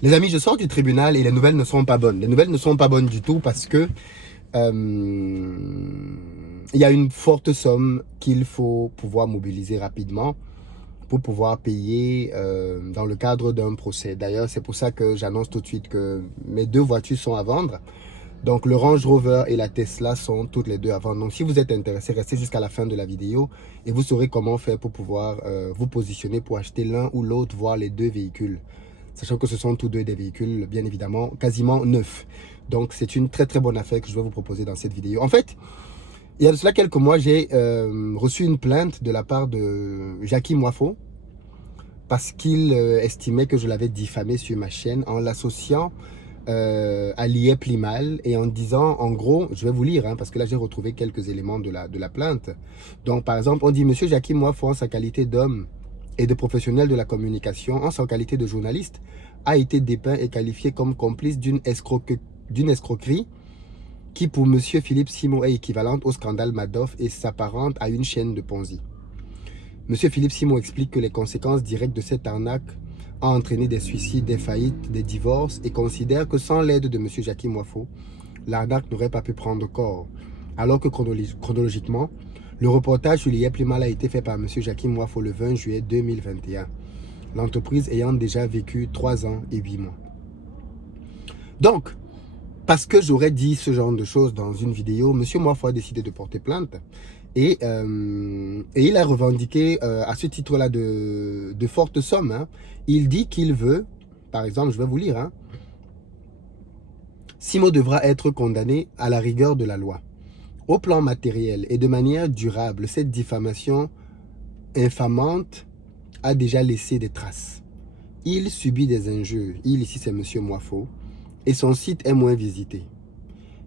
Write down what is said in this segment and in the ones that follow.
Les amis, je sors du tribunal et les nouvelles ne sont pas bonnes. Les nouvelles ne sont pas bonnes du tout parce que il y a une forte somme qu'il faut pouvoir mobiliser rapidement pour pouvoir payer dans le cadre d'un procès. D'ailleurs, c'est pour ça que j'annonce tout de suite que mes deux voitures sont à vendre. Donc, le Range Rover et la Tesla sont toutes les deux à vendre. Donc, si vous êtes intéressé, restez jusqu'à la fin de la vidéo et vous saurez comment faire pour pouvoir vous positionner pour acheter l'un ou l'autre, voire les deux véhicules. Sachant que ce sont tous deux des véhicules, bien évidemment, quasiment neufs. Donc, c'est une très très bonne affaire que je vais vous proposer dans cette vidéo. En fait, il y a de cela quelques mois, j'ai reçu une plainte de la part de Jackie Moifo parce qu'il estimait que je l'avais diffamé sur ma chaîne en l'associant à l'IEP Limal et en disant, en gros, je vais vous lire, hein, parce que là j'ai retrouvé quelques éléments de la plainte. Donc, par exemple, on dit, Monsieur Jackie Moifo, en sa qualité d'homme et de professionnel de la communication, en sa qualité de journaliste, a été dépeint et qualifié comme complice d'une escroquerie qui, pour M. Philippe Simon, est équivalente au scandale Madoff et s'apparente à une chaîne de Ponzi. M. Philippe Simon explique que les conséquences directes de cette arnaque ont entraîné des suicides, des faillites, des divorces et considère que sans l'aide de M. Jackie Moifo, l'arnaque n'aurait pas pu prendre corps. Alors que chronologiquement, le reportage sur l'IEP Limal a été fait par M. Jackie Moifo le 20 juillet 2021, l'entreprise ayant déjà vécu 3 ans et 8 mois. Donc, parce que j'aurais dit ce genre de choses dans une vidéo, M. Moifo a décidé de porter plainte et il a revendiqué à ce titre-là de fortes sommes. Hein. Il dit qu'il veut, par exemple, je vais vous lire, hein, Simon devra être condamné à la rigueur de la loi. Au plan matériel et de manière durable, cette diffamation infamante a déjà laissé des traces. Il subit des injures, il ici c'est M. Moifo, et son site est moins visité.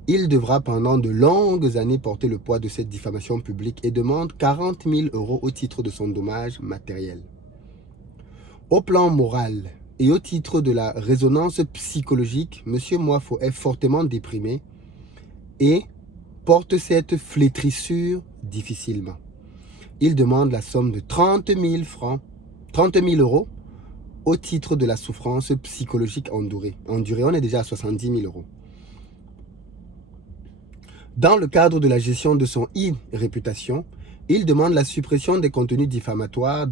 Il devra pendant de longues années porter le poids de cette diffamation publique et demande 40 000 € au titre de son dommage matériel. Au plan moral et au titre de la résonance psychologique, M. Moifo est fortement déprimé et porte cette flétrissure difficilement. Il demande la somme de 30 000 € au titre de la souffrance psychologique endurée. On est déjà à 70 000 €. Dans le cadre de la gestion de son e-réputation, il demande la suppression des contenus diffamatoires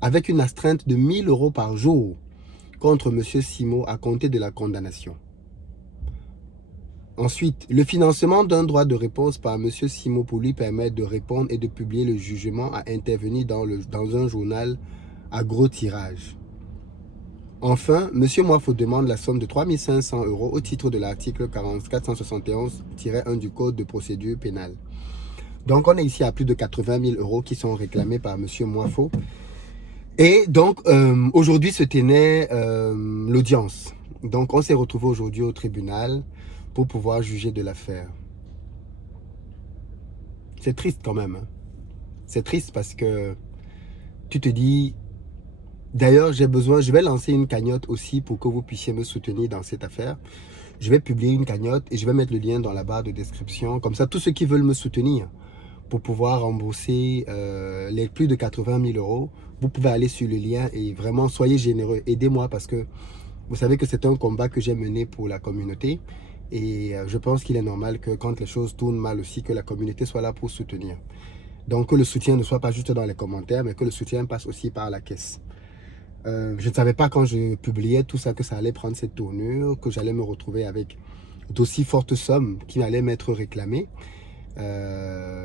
avec une astreinte de 1 000 € par jour contre M. Simon à compter de la condamnation. Ensuite, le financement d'un droit de réponse par M. Simon pour lui permettre de répondre et de publier le jugement a intervenu dans un journal à gros tirage. Enfin, M. Moifo demande la somme de 3 500 € au titre de l'article 471-1 du Code de procédure pénale. Donc, on est ici à plus de 80 000 € qui sont réclamés par M. Moifo. Et donc, aujourd'hui se tenait l'audience. Donc, on s'est retrouvé aujourd'hui au tribunal pour pouvoir juger de l'affaire. C'est triste quand même. Hein. C'est triste parce que tu te dis... D'ailleurs, je vais lancer une cagnotte aussi pour que vous puissiez me soutenir dans cette affaire. Je vais publier une cagnotte et je vais mettre le lien dans la barre de description. Comme ça, tous ceux qui veulent me soutenir pour pouvoir rembourser les plus de 80 000 €, vous pouvez aller sur le lien et vraiment soyez généreux. Aidez-moi parce que vous savez que c'est un combat que j'ai mené pour la communauté. Et je pense qu'il est normal que quand les choses tournent mal aussi, que la communauté soit là pour soutenir. Donc que le soutien ne soit pas juste dans les commentaires, mais que le soutien passe aussi par la caisse. Je ne savais pas quand je publiais tout ça que ça allait prendre cette tournure, que j'allais me retrouver avec d'aussi fortes sommes qui allaient m'être réclamées.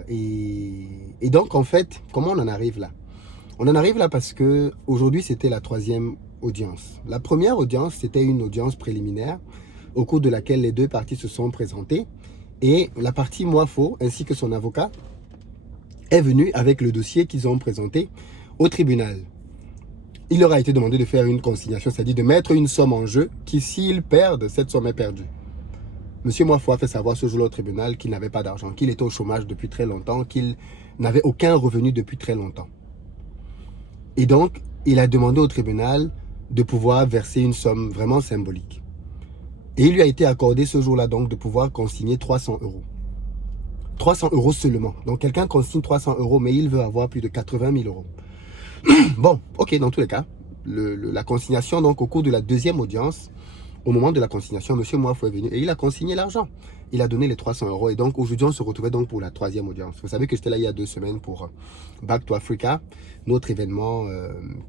Et donc en fait, comment on en arrive là? On en arrive là parce que aujourd'hui c'était la 3e audience. La première audience, c'était une audience préliminaire au cours de laquelle les deux parties se sont présentées et la partie Moifo ainsi que son avocat est venu avec le dossier qu'ils ont présenté au tribunal. Il leur a été demandé de faire une consignation, c'est-à-dire de mettre une somme en jeu qui, s'ils perdent, cette somme est perdue. Monsieur Moifo a fait savoir ce jour-là au tribunal qu'il n'avait pas d'argent, qu'il était au chômage depuis très longtemps, qu'il n'avait aucun revenu depuis très longtemps. Et donc, il a demandé au tribunal de pouvoir verser une somme vraiment symbolique. Et il lui a été accordé ce jour-là donc de pouvoir consigner 300 €. 300 € seulement. Donc quelqu'un consigne 300 €, mais il veut avoir plus de 80 000 €. Bon, ok, dans tous les cas, la consignation, donc au cours de la deuxième audience, au moment de la consignation, M. Mouafou est venu et il a consigné l'argent. Il a donné les 300 euros. Et donc, aujourd'hui, on se retrouvait donc pour la troisième audience. Vous savez que j'étais là il y a 2 semaines pour Back to Africa, notre événement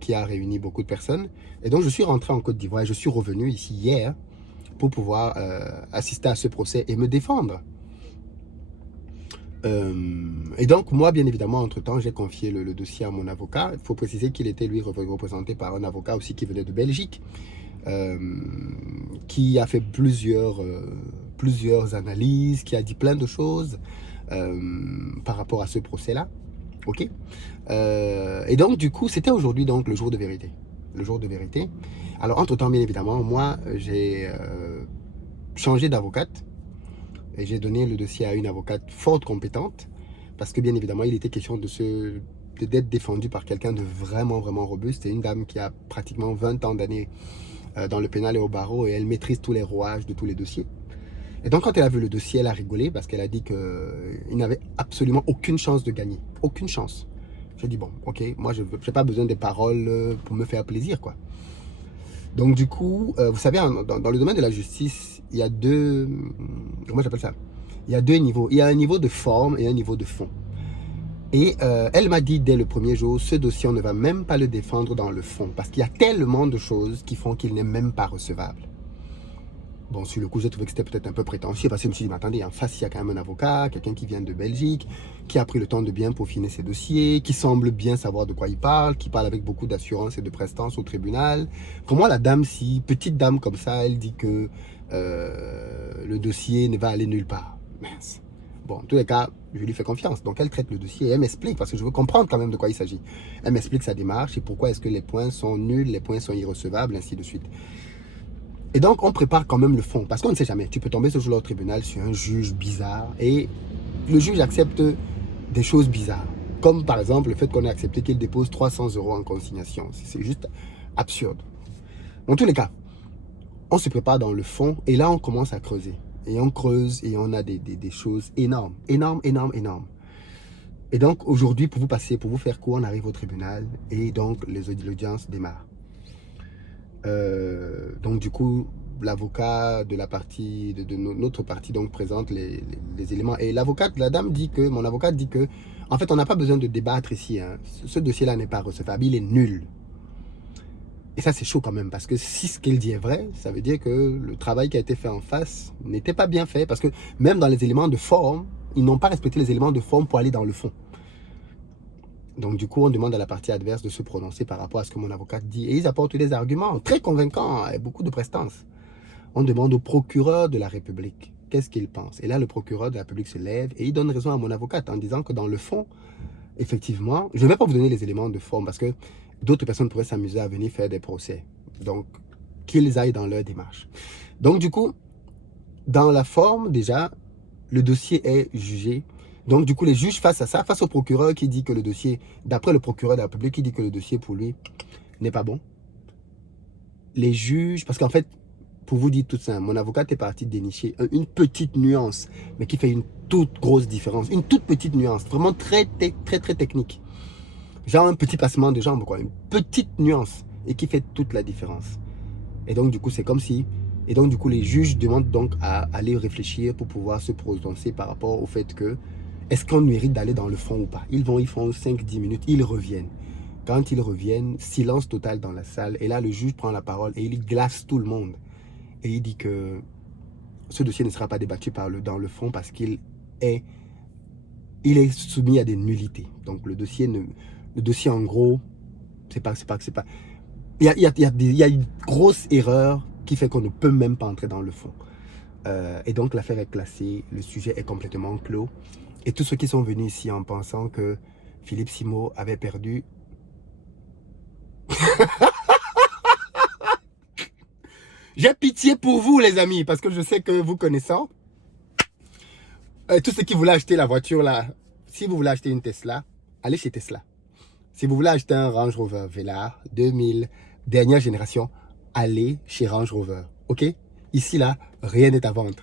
qui a réuni beaucoup de personnes. Et donc, je suis rentré en Côte d'Ivoire et je suis revenu ici hier pour pouvoir assister à ce procès et me défendre. Et donc, moi, bien évidemment, entre-temps, j'ai confié le dossier à mon avocat. Il faut préciser qu'il était, lui, représenté par un avocat aussi qui venait de Belgique, qui a fait plusieurs analyses, qui a dit plein de choses par rapport à ce procès-là. Ok. Et donc, du coup, c'était aujourd'hui donc le jour de vérité. Le jour de vérité. Alors, entre-temps, bien évidemment, moi, j'ai changé d'avocate. Et j'ai donné le dossier à une avocate forte, compétente, parce que bien évidemment, il était question d'être défendu par quelqu'un de vraiment, vraiment robuste. C'est une dame qui a pratiquement 20 ans d'années dans le pénal et au barreau, et elle maîtrise tous les rouages de tous les dossiers. Et donc, quand elle a vu le dossier, elle a rigolé, parce qu'elle a dit qu'il n'avait absolument aucune chance de gagner. Aucune chance. J'ai dit, bon, ok, moi, je n'ai pas besoin des paroles pour me faire plaisir, quoi. Donc du coup, vous savez, dans le domaine de la justice, il y a deux... Comment j'appelle ça? Il y a 2 niveaux. Il y a un niveau de forme et un niveau de fond. Et elle m'a dit dès le premier jour, ce dossier, on ne va même pas le défendre dans le fond. Parce qu'il y a tellement de choses qui font qu'il n'est même pas recevable. Bon, sur le coup, j'ai trouvé que c'était peut-être un peu prétentieux parce que je me suis dit, mais attendez, en face, il y a quand même un avocat, quelqu'un qui vient de Belgique, qui a pris le temps de bien peaufiner ses dossiers, qui semble bien savoir de quoi il parle, qui parle avec beaucoup d'assurance et de prestance au tribunal. Comment la dame, si petite dame comme ça, elle dit que le dossier ne va aller nulle part? Mince. Bon, en tous les cas, je lui fais confiance. Donc, elle traite le dossier et elle m'explique, parce que je veux comprendre quand même de quoi il s'agit. Elle m'explique sa démarche et pourquoi est-ce que les points sont nuls, les points sont irrecevables, ainsi de suite. Et donc, on prépare quand même le fond, parce qu'on ne sait jamais. Tu peux tomber ce jour-là au tribunal sur un juge bizarre, et le juge accepte des choses bizarres. Comme par exemple, le fait qu'on ait accepté qu'il dépose 300 euros en consignation. C'est juste absurde. Dans tous les cas, on se prépare dans le fond, et là, on commence à creuser. Et on creuse, et on a des choses énormes. Énormes, énormes, énormes. Et donc, aujourd'hui, pour vous faire court, on arrive au tribunal, et donc, l'audience démarre. Donc du coup, l'avocat de la partie de notre partie donc présente les éléments, et l'avocate, la dame dit que, mon avocate dit que en fait on n'a pas besoin de débattre ici, hein. Ce dossier-là n'est pas recevable, il est nul. Et ça c'est chaud quand même, parce que si ce qu'elle dit est vrai, ça veut dire que le travail qui a été fait en face n'était pas bien fait, parce que même dans les éléments de forme, ils n'ont pas respecté les éléments de forme pour aller dans le fond. Donc du coup, on demande à la partie adverse de se prononcer par rapport à ce que mon avocate dit. Et ils apportent des arguments très convaincants et beaucoup de prestance. On demande au procureur de la République qu'est-ce qu'il pense. Et là, le procureur de la République se lève et il donne raison à mon avocate en disant que dans le fond, effectivement, je ne vais pas vous donner les éléments de forme parce que d'autres personnes pourraient s'amuser à venir faire des procès. Donc, qu'ils aillent dans leur démarche. Donc du coup, dans la forme déjà, le dossier est jugé. Donc, du coup, les juges face à ça, face au procureur qui dit que le dossier, d'après le procureur de la République, qui dit que le dossier pour lui n'est pas bon. Les juges, parce qu'en fait, pour vous dire tout ça, mon avocate est parti dénicher une petite nuance, mais qui fait une toute grosse différence. Une toute petite nuance, vraiment très technique. Genre un petit passement de jambes, quoi. Une petite nuance, et qui fait toute la différence. Et donc, du coup, c'est comme si... Et donc, du coup, les juges demandent donc à aller réfléchir pour pouvoir se prononcer par rapport au fait que est-ce qu'on mérite d'aller dans le fond ou pas? Ils font 5-10 minutes, ils reviennent. Quand ils reviennent, silence total dans la salle. Et là, le juge prend la parole et il glace tout le monde. Et il dit que ce dossier ne sera pas débattu dans le fond parce qu'il est, soumis à des nullités. Donc, le dossier, en gros, c'est pas... Il y a une grosse erreur qui fait qu'on ne peut même pas entrer dans le fond. Et donc, l'affaire est classée, le sujet est complètement clos. Et tous ceux qui sont venus ici en pensant que Philippe Simo avait perdu... J'ai pitié pour vous, les amis, parce que je sais que vous connaissant, tous ceux qui voulaient acheter la voiture là, si vous voulez acheter une Tesla, allez chez Tesla. Si vous voulez acheter un Range Rover Velar 2000, dernière génération, allez chez Range Rover. Ok? Ici là, rien n'est à vendre.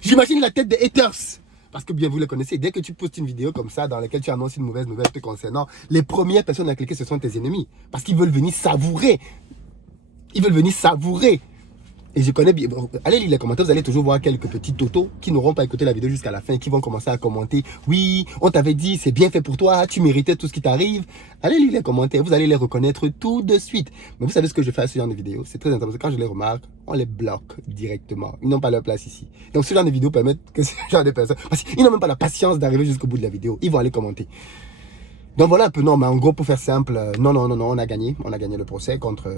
J'imagine la tête des haters. parce que bien vous les connaissez, dès que tu postes une vidéo comme ça dans laquelle tu annonces une mauvaise nouvelle te concernant, les premières personnes à cliquer, ce sont tes ennemis. Parce qu'ils veulent venir savourer. Ils veulent venir savourer. Et je connais bien. Allez lire les commentaires, vous allez toujours voir quelques petits totos qui n'auront pas écouté la vidéo jusqu'à la fin et qui vont commencer à commenter. Oui, on t'avait dit, c'est bien fait pour toi, tu méritais tout ce qui t'arrive. Allez lire les commentaires, vous allez les reconnaître tout de suite. Mais vous savez ce que je fais à ce genre de vidéos? C'est très intéressant. Quand je les remarque, on les bloque directement. Ils n'ont pas leur place ici. Donc ce genre de vidéos permettent que ce genre de personnes, parce qu'ils n'ont même pas la patience d'arriver jusqu'au bout de la vidéo. Ils vont aller commenter. Donc voilà un peu, non, mais en gros, pour faire simple, non, on a gagné. On a gagné le procès contre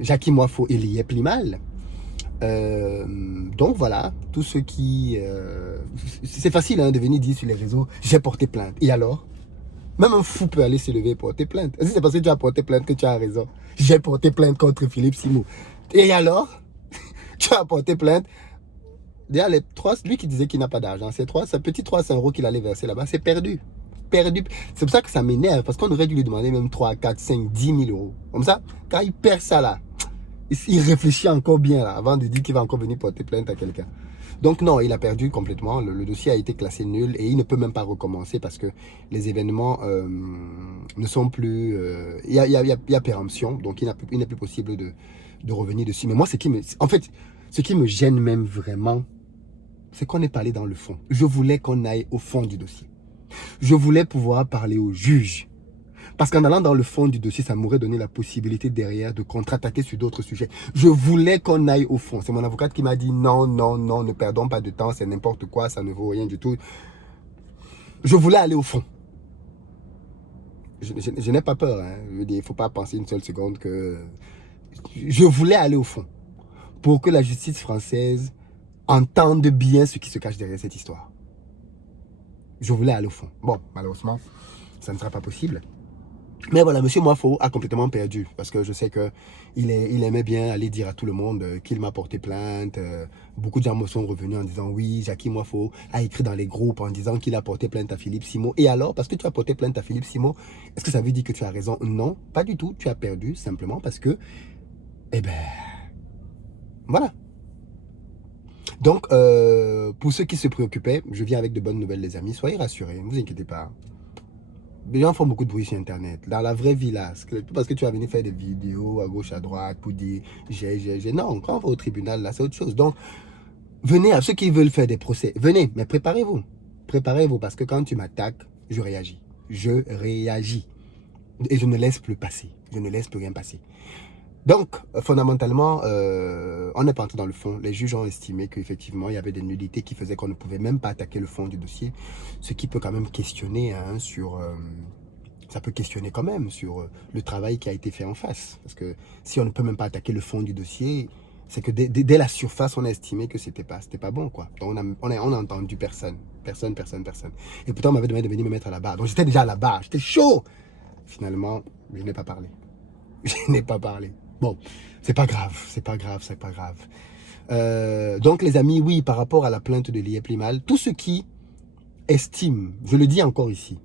Jackie Moifo et Lié Plimal. Donc voilà, tous ceux qui... c'est facile hein, de venir dire sur les réseaux, j'ai porté plainte. Et alors? Même un fou peut aller se lever et porter plainte. Est-ce que c'est parce que tu as porté plainte que tu as raison? J'ai porté plainte contre Philippe Simo. Et alors? Tu as porté plainte. Déjà, les 3, lui qui disait qu'il n'a pas d'argent, c'est petit 300 € qu'il allait verser là-bas, c'est perdu. Perdu. C'est pour ça que ça m'énerve, parce qu'on aurait dû lui demander même 3, 4, 5, 10 000 euros. Comme ça, quand il perd ça là, il réfléchit encore bien là, avant de dire qu'il va encore venir porter plainte à quelqu'un. Donc non, il a perdu complètement. Le dossier a été classé nul et il ne peut même pas recommencer parce que les événements ne sont plus... Il y a péremption, donc il n'est plus possible de revenir dessus. Mais moi, en fait, ce qui me gêne même vraiment, c'est qu'on n'est pas allé dans le fond. Je voulais qu'on aille au fond du dossier. Je voulais pouvoir parler au juge. Parce qu'en allant dans le fond du dossier, ça m'aurait donné la possibilité derrière de contre-attaquer sur d'autres sujets. Je voulais qu'on aille au fond. C'est mon avocate qui m'a dit non, ne perdons pas de temps, c'est n'importe quoi, ça ne vaut rien du tout. Je voulais aller au fond. Je n'ai pas peur. Hein. Je veux dire, il ne faut pas penser une seule seconde que... Je voulais aller au fond. Pour que la justice française entende bien ce qui se cache derrière cette histoire. Je voulais aller au fond. Bon, malheureusement, ça ne sera pas possible. Mais voilà, monsieur Moifo a complètement perdu parce que je sais qu'il aimait bien aller dire à tout le monde qu'il m'a porté plainte. Beaucoup de gens me sont revenus en disant oui, Jackie Moifo a écrit dans les groupes en disant qu'il a porté plainte à Philippe Simo. Et alors, parce que tu as porté plainte à Philippe Simo, est-ce que ça veut dire que tu as raison? Non, pas du tout. Tu as perdu simplement parce que, eh ben, voilà. Donc, pour ceux qui se préoccupaient, je viens avec de bonnes nouvelles les amis. Soyez rassurés, ne vous inquiétez pas. Les gens font beaucoup de bruit sur Internet. Dans la vraie vie, là, parce que tu vas venir faire des vidéos à gauche, à droite pour dire j'ai. Non, quand on va au tribunal, là, c'est autre chose. Donc, venez à ceux qui veulent faire des procès. Venez, mais préparez-vous. Préparez-vous parce que quand tu m'attaques, je réagis. Je réagis. Et je ne laisse plus passer. Je ne laisse plus rien passer. Donc, fondamentalement, on n'est pas entré dans le fond. Les juges ont estimé qu'effectivement, il y avait des nullités qui faisaient qu'on ne pouvait même pas attaquer le fond du dossier. Ce qui peut quand même questionner hein, sur... ça peut questionner quand même sur le travail qui a été fait en face. Parce que si on ne peut même pas attaquer le fond du dossier, c'est que dès la surface, on a estimé que c'était pas bon, quoi. Donc, on a entendu personne. Personne. Et pourtant, on m'avait demandé de venir me mettre à la barre. Donc, j'étais déjà à la barre. J'étais chaud. Finalement, je n'ai pas parlé. Je n'ai pas parlé. Bon, c'est pas grave. Donc les amis, oui, par rapport à la plainte de Lié Plimal, tous ceux qui estiment, je le dis encore ici,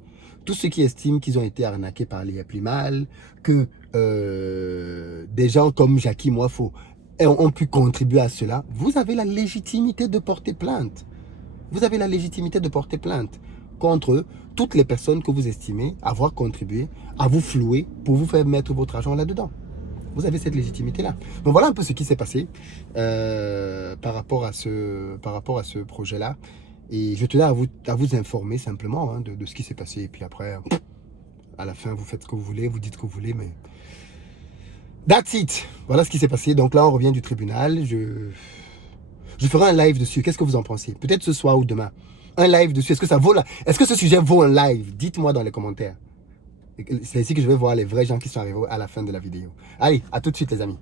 tous ceux qui estiment qu'ils ont été arnaqués par Lié Plimal, que des gens comme Jackie Moifo ont pu contribuer à cela, vous avez la légitimité de porter plainte. Vous avez la légitimité de porter plainte contre toutes les personnes que vous estimez avoir contribué à vous flouer pour vous faire mettre votre argent là-dedans. Vous avez cette légitimité-là. Donc voilà un peu ce qui s'est passé par rapport à ce projet-là. Et je tenais à vous informer simplement hein, de ce qui s'est passé. Et puis après, à la fin, vous faites ce que vous voulez, vous dites ce que vous voulez, mais... That's it. Voilà ce qui s'est passé. Donc là, on revient du tribunal. Je ferai un live dessus. Qu'est-ce que vous en pensez? Peut-être ce soir ou demain. Un live dessus. Est-ce que ça vaut là? Est-ce que ce sujet vaut un live? Dites-moi dans les commentaires. C'est ici que je vais voir les vrais gens qui sont arrivés à la fin de la vidéo. Allez, à tout de suite les amis.